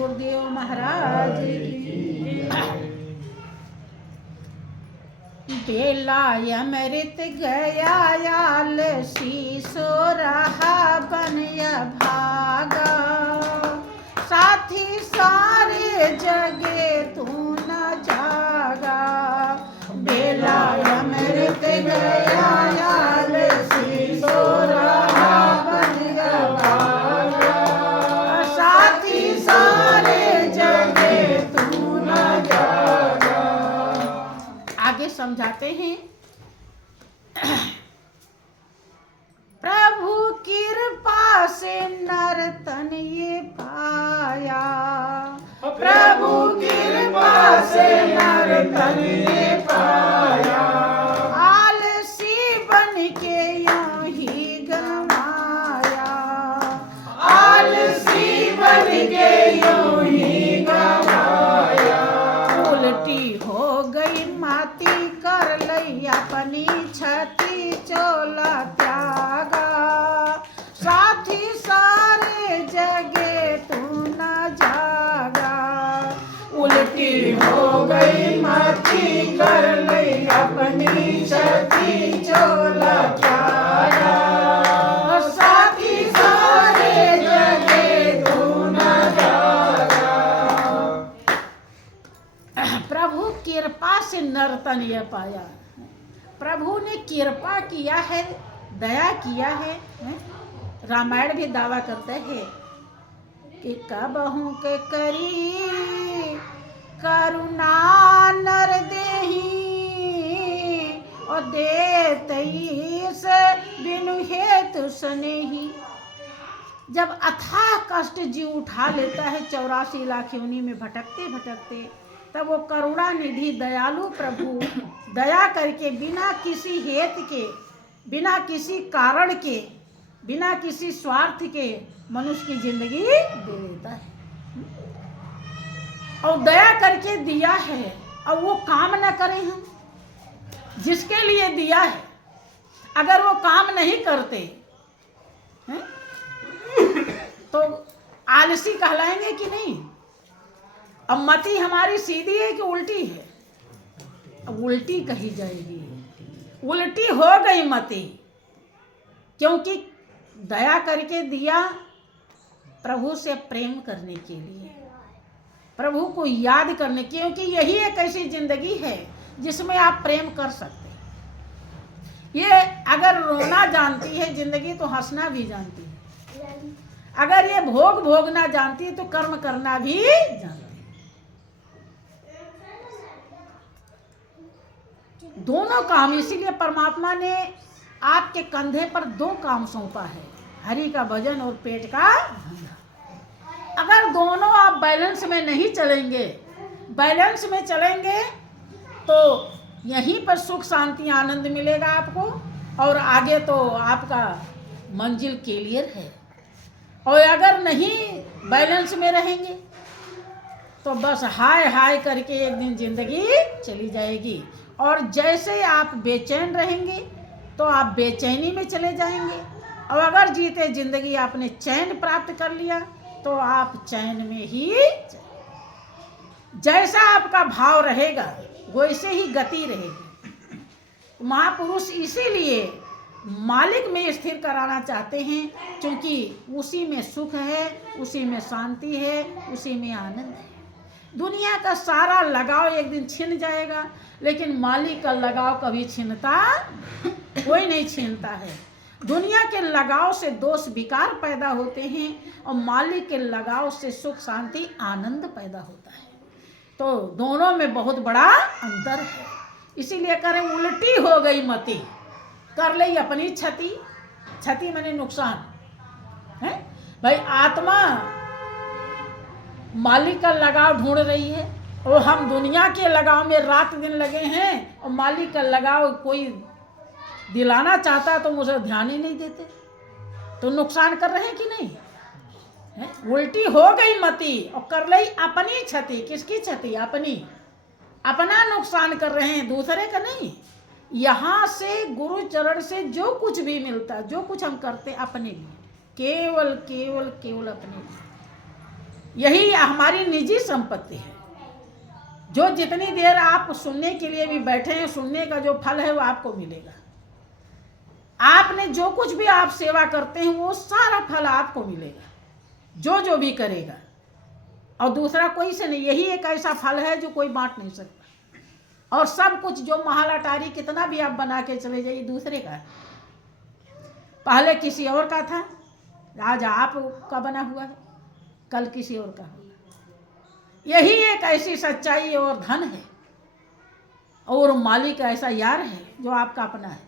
गुरुदेव महाराज की। बेला अमृत गया आलसी सो रहा बनया भागा, साथी सारे जगे तू न जागा। बेला अमृत गया आलसी सो रहा बनया भागा, साथी सारे जगे तू न जागा। आगे समझाते हैं। प्रभु कृपा से नर तन ये पाया, प्रभु कृपा से नर तन ये पाया, आलसी बन के यूं ही गमाया, आलसी बन के यूं ही गमाया। उल्टी हो गई माती कर लई अपनी छती चोला त्यागा, साथी सारे जगे तू न जागा। उल्टी हो गई माती कर लई अपनी छती चोला त्यागा, साथी सारे जगे तू न जागा। प्रभु कृपा से नर्तन ये पाया, प्रभु ने कृपा किया है, दया किया है। रामायण भी दावा करते हैं कि कबहू के करी करुणा नर देही, और देतई से बिनु हेतु स्नेही। जब अथाह कष्ट जीव उठा लेता है 84 लाख योनि में भटकते भटकते, तब वो करुणा निधि दयालु प्रभु दया करके बिना किसी हेतु के, बिना किसी कारण के, बिना किसी स्वार्थ के मनुष्य की जिंदगी दे देता है। और दया करके दिया है, और वो काम न करें हम जिसके लिए दिया है, अगर वो काम नहीं करते हैं, तो आलसी कहलाएंगे कि नहीं। अब मति हमारी सीधी है कि उल्टी है? अब उल्टी कही जाएगी, उल्टी हो गई मति, क्योंकि दया करके दिया प्रभु से प्रेम करने के लिए, प्रभु को याद करने, क्योंकि यही एक ऐसी जिंदगी है जिसमें आप प्रेम कर सकते। ये अगर रोना जानती है जिंदगी तो हंसना भी जानती है, अगर ये भोग भोगना जानती है तो कर्म करना भी जानती है। दोनों काम, इसीलिए परमात्मा ने आपके कंधे पर 2 काम सौंपा है, हरि का भजन और पेट का धंधा। अगर दोनों आप बैलेंस में नहीं चलेंगे, बैलेंस में चलेंगे तो यहीं पर सुख शांति आनंद मिलेगा आपको, और आगे तो आपका मंजिल क्लियर है। और अगर नहीं बैलेंस में रहेंगे तो बस हाय हाय करके एक दिन जिंदगी चली जाएगी। और जैसे आप बेचैन रहेंगे तो आप बेचैनी में चले जाएंगे, और अगर जीते जिंदगी आपने चैन प्राप्त कर लिया तो आप चैन में ही, जैसा आपका भाव रहेगा वैसे ही गति रहेगी। महापुरुष इसीलिए मालिक में स्थिर कराना चाहते हैं, क्योंकि उसी में सुख है, उसी में शांति है, उसी में आनंद है। दुनिया का सारा लगाव एक दिन छिन जाएगा, लेकिन मालिक का लगाव कभी छिनता, कोई नहीं छीनता है। दुनिया के लगाव से दोष विकार पैदा होते हैं, और मालिक के लगाव से सुख शांति आनंद पैदा होता है। तो दोनों में बहुत बड़ा अंतर है। इसीलिए करें उल्टी हो गई मति, कर ले अपनी क्षति, क्षति माने नुकसान है। भाई आत्मा मालिक का लगाव ढूंढ रही है, और हम दुनिया के लगाव में रात दिन लगे हैं, और मालिक का लगाव कोई दिलाना चाहता तो मुझे ध्यान ही नहीं देते, तो नुकसान कर रहे हैं कि नहीं है? उल्टी हो गई मति और कर ली अपनी क्षति। किसकी क्षति? अपनी, अपना नुकसान कर रहे हैं, दूसरे का नहीं। यहाँ से गुरु चरण से जो कुछ भी मिलता, जो कुछ हम करते अपने लिए, केवल केवल केवल अपने लिए। यही हमारी निजी संपत्ति है। जो जितनी देर आप सुनने के लिए भी बैठे हैं, सुनने का जो फल है वो आपको मिलेगा। आपने जो कुछ भी आप सेवा करते हैं वो सारा फल आपको मिलेगा, जो जो भी करेगा, और दूसरा कोई से नहीं। यही एक ऐसा फल है जो कोई बांट नहीं सकता। और सब कुछ जो महल अटारी कितना भी आप बना के चले जाइए, दूसरे का है। पहले किसी और का था, आज आपका बना हुआ है, कल किसी और का होगा। यही एक ऐसी सच्चाई और धन है, और मालिक ऐसा यार है जो आपका अपना है,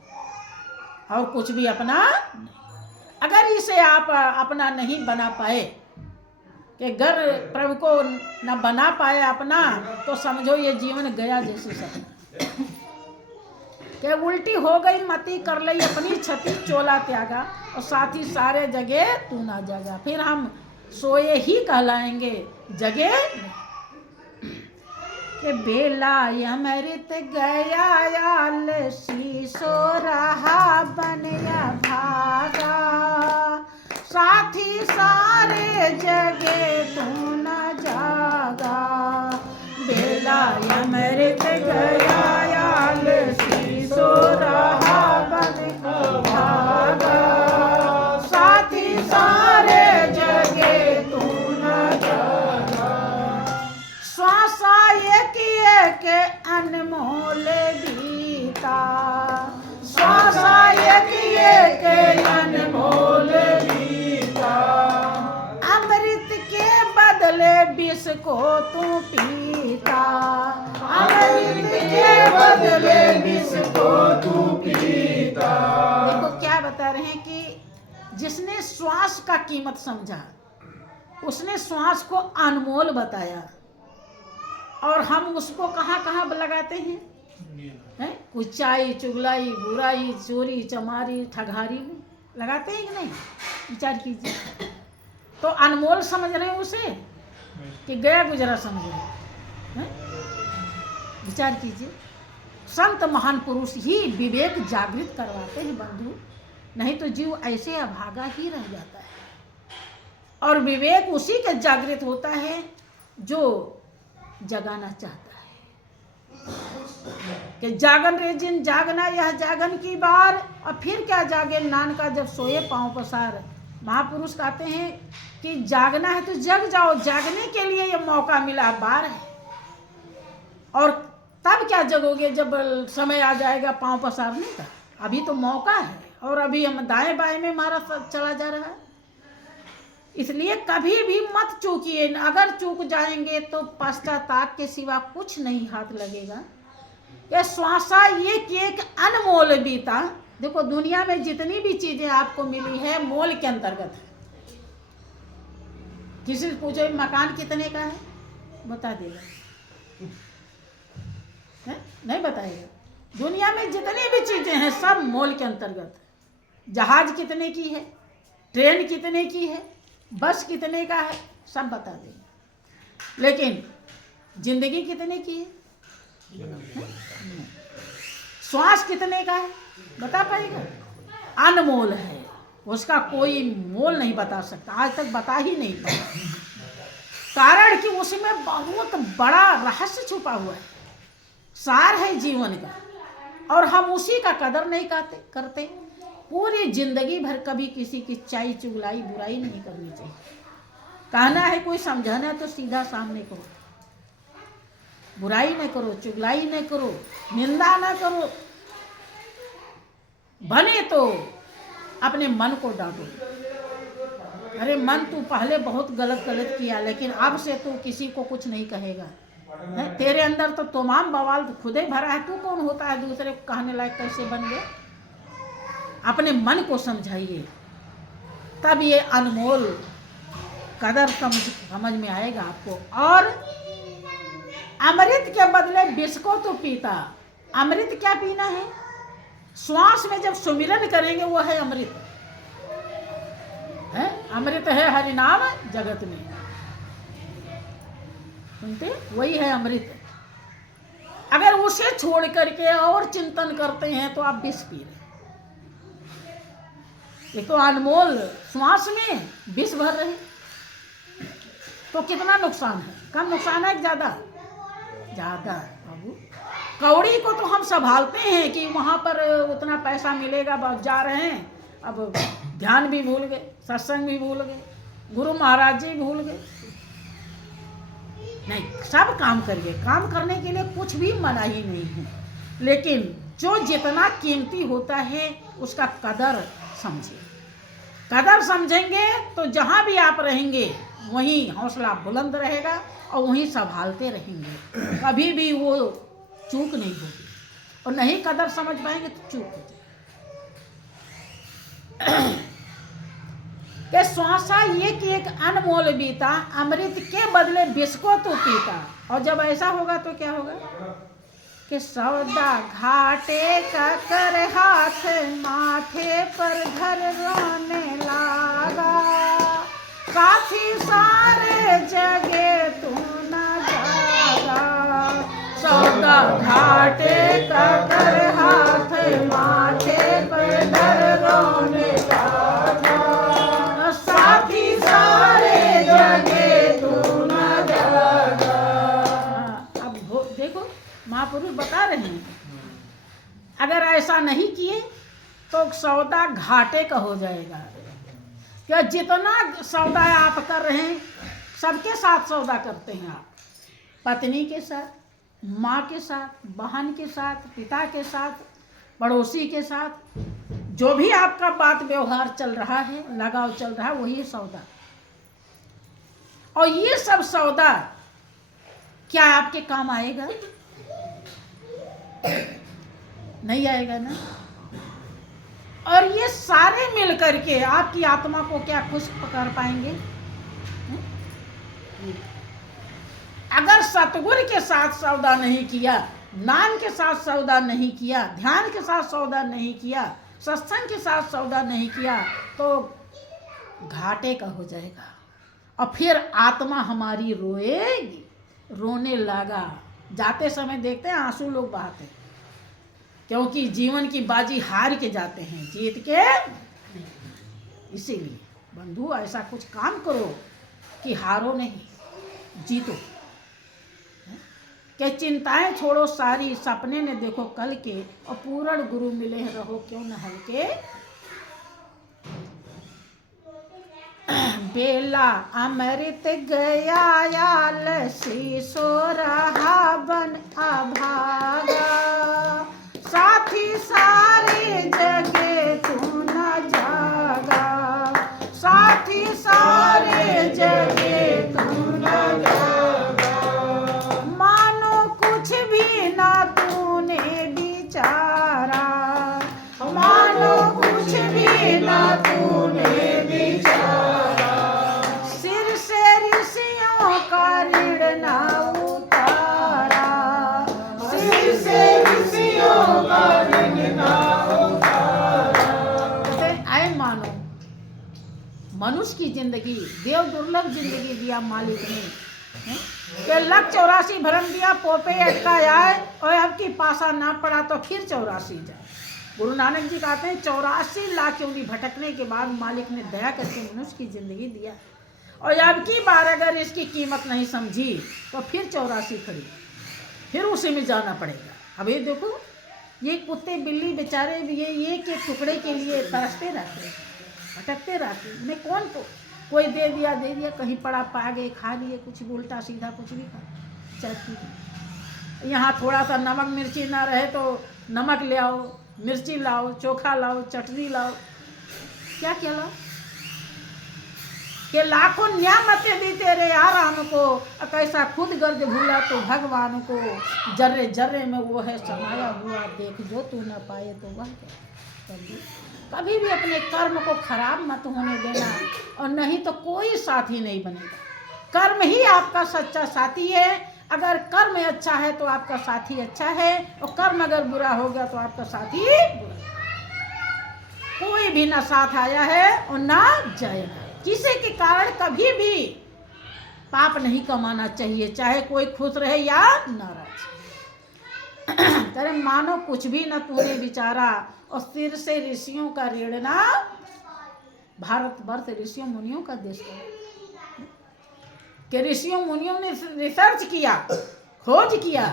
और कुछ भी अपना नहीं। अगर इसे आप अपना नहीं बना पाए, कि घर प्रभु को न बना पाए अपना, तो समझो ये जीवन गया जैसी सपना। कि उल्टी हो गई मती, कर लई अपनी छती, चोला त्यागा, और साथ ही सारे जगह तू ना जागा। फिर हम सोए ही कहलाएंगे, जगे के बेला अमृत गया, आलसी सो रहा बनया भागा, साथी सारे जगे तू न जागा। बेला अमृत गया, आलसी सो रहा बनया भागा, साथी सारे जगे तू न जागा। श्वासा एक अनमोल गीता, श्वासा एक अनमोल गीता, अमृत के बदले विष को तू पीता, अमृत के बदले विष को तू पीता। देखो क्या बता रहे हैं कि जिसने श्वास का कीमत समझा, उसने श्वास को अनमोल बताया, और हम उसको कहाँ कहाँ लगाते हैं? कुछ चाई, चुगलाई, बुराई, चोरी, चमारी, ठगारी लगाते हैं कि नहीं? विचार कीजिए। तो अनमोल समझ रहे हैं उसे कि गया गुजरा समझ रहे हैं? विचार कीजिए। संत महान पुरुष ही विवेक जागृत करवाते हैं बंधु, नहीं तो जीव ऐसे अभागा ही रह जाता है। और विवेक उसी के जागृत होता है जो जगाना चाहता है। कि जागन रे जिन जागना, यह जागन की बार, और फिर क्या जागे नानका जब सोए पांव पसार। महापुरुष कहते हैं कि जागना है तो जग जाओ, जागने के लिए ये मौका मिला, बार है। और तब क्या जगोगे जब समय आ जाएगा पांव पसारने का? अभी तो मौका है, और अभी हम दाएं बाएं में हमारा चला जा रहा है। इसलिए कभी भी मत चूकिए। अगर चूक जाएंगे तो पश्चाताप के सिवा कुछ नहीं हाथ लगेगा। ये श्वासा एक अनमोल बीता। देखो दुनिया में जितनी भी चीजें आपको मिली है मोल के अंतर्गत है। किसी से पूछो मकान कितने का है, बता देगा? है? नहीं बताएगा। दुनिया में जितनी भी चीजें हैं सब मोल के अंतर्गत है। जहाज कितने की है, ट्रेन कितने की है, बस कितने का है, सब बता देंगे। लेकिन जिंदगी कितने की है? श्वास कितने का है, बता पाएगा? अनमोल है, उसका कोई मोल नहीं बता सकता, आज तक बता ही नहीं पाया। कारण कि उसमें बहुत बड़ा रहस्य छुपा हुआ है, सार है जीवन का, और हम उसी का कदर नहीं करते। पूरी जिंदगी भर कभी किसी की चाई, चुगलाई, बुराई नहीं करनी चाहिए। कहना है कोई समझाना है तो सीधा सामने करो, बुराई न करो, चुगलाई न करो, निंदा न करो। बने तो अपने मन को डांटो। अरे मन तू पहले बहुत गलत किया, लेकिन अब से तू किसी को कुछ नहीं कहेगा। तेरे अंदर तो तमाम बवाल खुद ही भरा है, तू कौन होता है दूसरे को कहने लायक कैसे बन गए? अपने मन को समझाइए, तब ये अनमोल कदर समझ में आएगा आपको। और अमृत के बदले विष को तो पीता। अमृत क्या पीना है? श्वास में जब सुमिरन करेंगे वो है अमृत है। अमृत है हरि नाम जगत में, सुनते? वही है अमृत। अगर उसे छोड़ करके और चिंतन करते हैं तो आप विष पी रहे। ये तो अनमोल श्वास में विष भर रहे। तो कितना नुकसान है? कम नुकसान है कि ज़्यादा? ज़्यादा बाबू। कौड़ी को तो हम संभालते हैं कि वहाँ पर उतना पैसा मिलेगा, बस जा रहे हैं, अब ध्यान भी भूल गए, सत्संग भी भूल गए, गुरु महाराज जी भूल गए। नहीं, सब काम करिए, काम करने के लिए कुछ भी मना ही नहीं है, लेकिन जो जितना कीमती होता है उसका कदर समझिए। कदर समझेंगे तो जहाँ भी आप रहेंगे वहीं हौसला बुलंद रहेगा और वहीं संभालते रहेंगे, कभी भी वो चूक नहीं होगी। और नहीं कदर समझ पाएंगे तो चूक हो जाएगी। कि स्वासा ये कि एक अनमोल बीता, अमृत के बदले विष को तो पीता। और जब ऐसा होगा तो क्या होगा? कि सौदा घाटे का कर हाथ माथे पर धर रोने लागा, साथी सारे जगे तू न जागा। सौदा घाटे का कर हाथ माथे पर धर रोने लागा, साथी सारे जगे तू न जागा। अब देखो महापुरुष बता रहे हैं, अगर ऐसा नहीं किए तो सौदा घाटे का हो जाएगा। क्या जितना सौदा आप कर रहे हैं, सबके साथ सौदा करते हैं आप, पत्नी के साथ, माँ के साथ, बहन के साथ, पिता के साथ, पड़ोसी के साथ, जो भी आपका बात व्यवहार चल रहा है, लगाव चल रहा है, वही सौदा। और ये सब सौदा क्या आपके काम आएगा? नहीं आएगा ना। और ये सारे मिल करके आपकी आत्मा को क्या खुश कर पाएंगे? अगर सतगुरु के साथ सौदा नहीं किया, नाम के साथ सौदा नहीं किया, ध्यान के साथ सौदा नहीं किया, सत्संग के साथ सौदा नहीं किया, तो घाटे का हो जाएगा। और फिर आत्मा हमारी रोएगी, रोने लगा। जाते समय देखते हैं आंसू लोग बहाते, क्योंकि जीवन की बाजी हार के जाते हैं, जीत के नहीं। इसीलिए बंधु ऐसा कुछ काम करो कि हारो नहीं, जीतो। कि चिंताएं छोड़ो सारी, सपने ने देखो कल के, और पूर्ण गुरु मिले रहो क्यों न हल्के। बेला अमृत गया आलसी, सो रहा बन अभागा, साथी सारे जगे तू न जागा, साथी सारे जगे तू न जागा। मानो कुछ भी ना तूने बिचारा, मानो कुछ भी ना तूने बिचारा, सिर से ऋषियों का ऋण ना उतारा, सिर से ऋषियों का ऋण ना उतारा। आए मानो मनुष्य की जिंदगी, देव दुर्लभ जिंदगी दिया मालिक ने, कि लग 84 भरम दिया, पोपे अटका आए, और अब की पासा ना पड़ा तो फिर 84 जाए। गुरु नानक जी कहते हैं 84 लाख योनि भटकने के बाद मालिक ने दया करके मनुष्य की जिंदगी दिया, और अब की बार अगर इसकी कीमत नहीं समझी तो फिर 84 खड़ी, फिर उसी में जाना पड़ेगा। अब ये देखो, ये कुत्ते बिल्ली बेचारे भी ये के टुकड़े के लिए तरसते रहते हैं, भटकते रहते हैं। उन्हें कौन को कोई दे दिया, कहीं पड़ा पा गए, खा लिए, कुछ भी उल्टा सीधा कुछ भी खा, चाहती। यहाँ थोड़ा सा नमक मिर्ची ना रहे तो नमक ले आओ, मिर्ची लाओ, चोखा लाओ, चटनी लाओ, क्या क्या लाओ, कि लाखों नियामतें दी तेरे आराम को, कैसा खुद गर्द भूला तो भगवान को, जर्रे जर्रे में वो है समाया हुआ, देख जो तू न पाए तो वह क्या। कभी भी अपने कर्म को खराब मत होने देना, और नहीं तो कोई साथी नहीं बनेगा। कर्म ही आपका सच्चा साथी है। अगर कर्म अच्छा है तो आपका साथी अच्छा है, और कर्म अगर बुरा हो गया तो आपका साथी बुरा। कोई भी ना साथ आया है और ना जाएगा। किसी के कारण कभी भी पाप नहीं कमाना चाहिए, चाहे कोई खुश रहे या नाराज। तेरे मानो कुछ भी न तूने बिचारा, और सिर से ऋषियों का ऋण ना। भारत वर्ष ऋषियों मुनियों का देश है, कि ऋषियों मुनियों ने रिसर्च किया, खोज किया,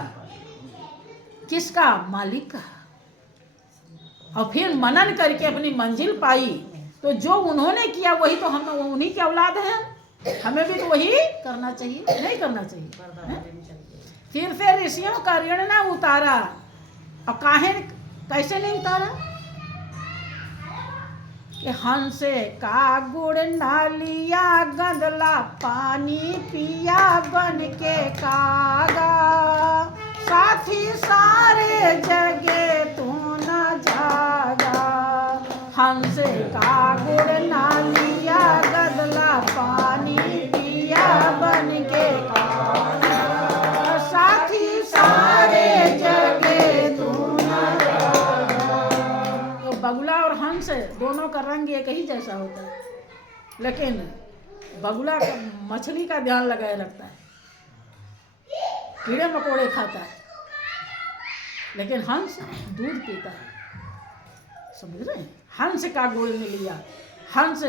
किसका? मालिक का, और फिर मनन करके अपनी मंजिल पाई। तो जो उन्होंने किया वही तो हम उन्हीं की औलाद है, हमें भी तो वही करना चाहिए, नहीं करना चाहिए? फिर से ऋषियों का ऋण ना उतारा, और काहे कैसे नहीं उतारा? कि हंस का गुड़ ना लिया, गंदला पानी पिया, बन के कागा, साथी सारे जगे तू न जागा। हंस का गुड़ ना लिया, गंदला पानी पिया, बन के कागा, साथी सारे जगे तू न जागा। तो बगुला और हंस दोनों का रंग एक ही जैसा होता है, लेकिन बगुला का मछली का ध्यान लगाए रखता है, कीड़े मकोड़े खाता है, लेकिन हंस दूध पीता है। समझ रहे हैं? हंस का गुण ने लिया। हंस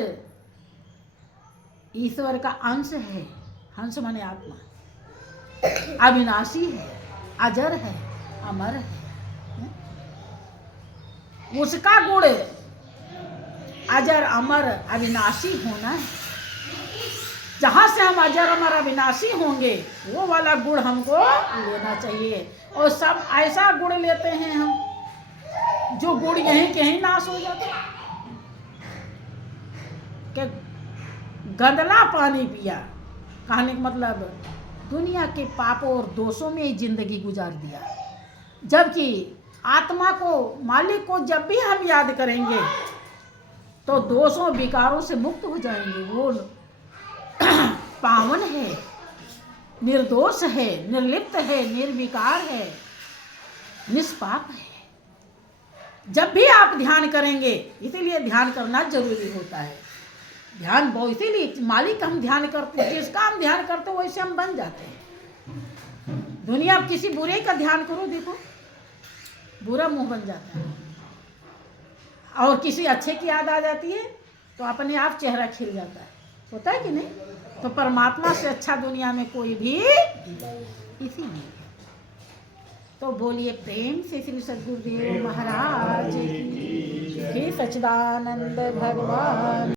ईश्वर का अंश है। हंस माने आत्मा, अविनाशी है, अजर है, अमर है। उसका गुण अजर अमर अविनाशी होना है। जहां से हम अजर अमर अविनाशी होंगे वो वाला गुण हमको लेना चाहिए। और सब ऐसा गुण लेते हैं हम जो गुण यहीं के यहीं नाश हो जाता है। कि गंदला पानी पिया, कहने का मतलब दुनिया के पापों और दोषों में ही जिंदगी गुजार दिया। जबकि आत्मा को, मालिक को जब भी हम याद करेंगे तो दोषों विकारों से मुक्त हो जाएंगे। वो पावन है, निर्दोष है, निर्लिप्त है, निर्विकार है, निष्पाप है। जब भी आप ध्यान करेंगे, इसीलिए ध्यान करना जरूरी होता है। ध्यान बहुत, इसीलिए मालिक हम ध्यान करते हैं, जिसका हम ध्यान करते हैं वैसे हम बन जाते हैं। दुनिया अब किसी बुरे का ध्यान करो, देखो बुरा मुंह बन जाता है, और किसी अच्छे की याद आ जाती है तो अपने आप चेहरा खिल जाता है। होता है कि नहीं? तो परमात्मा से अच्छा दुनिया में कोई भी इसी नहीं है। तो बोलिए प्रेम से श्री सद्गुरुदेव महाराज की, सच्चिदानंद भगवान।